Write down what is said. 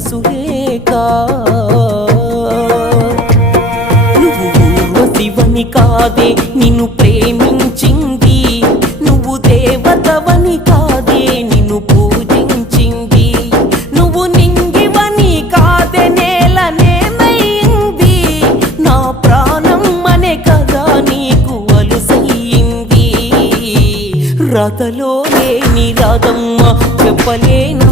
సురేఖ నువ్వు ఊర్వశివని కాదే నిన్ను ప్రేమించింది, నువ్వు దేవతవని కాదే నిన్ను పూజించింది, నువ్వు నింగివని కాదే నేలనేమైంది, నా ప్రాణం అనే కదా నీకు అలుసయ్యింది. రాతలో లేని రాధమ్మ చెప్పలేను